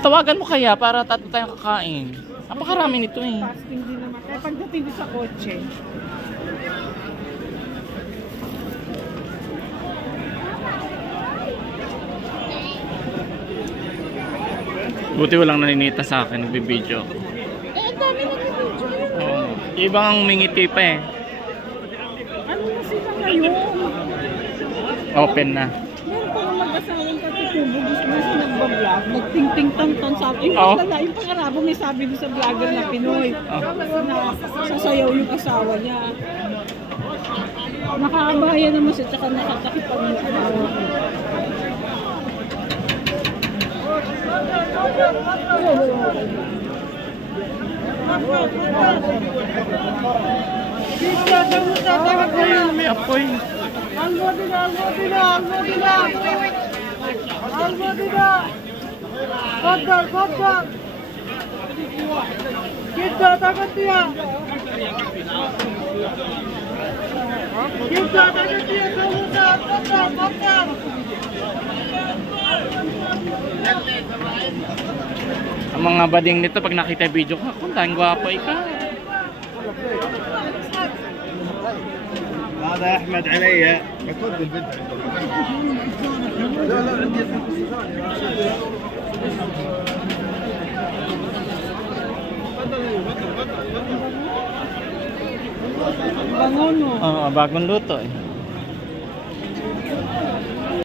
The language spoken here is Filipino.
Tawagan mo kaya para tatlo tayong kakain. Napakarami nito eh. Fasting din naman. Kaya pagdating din sa kotse. Buti walang naninita sa akin, nagbibideo ako. Ang dami na nag-video. Oo. Ibang ang mingiti pa eh. Ano na sila ngayon? Open na. Meron pa nga mag-asawang katutubo. Gusto na siya nagbablog. Nagting-ting-tang-tang sa akin. Oo. Yung pangarabo may sabi doon sa vlogger na Pinoy. Na sasayaw yung asawa niya. Nakakabaya naman siya. Tsaka nakatakip pa yung asawa niya. May apoy. Ang mga bading nito pag nakita yung video ko, kung tayong gwapo ikaw. هذا احمد علي بتود البنت لا لا عندي Bangon mo. Oo, bagong luto eh.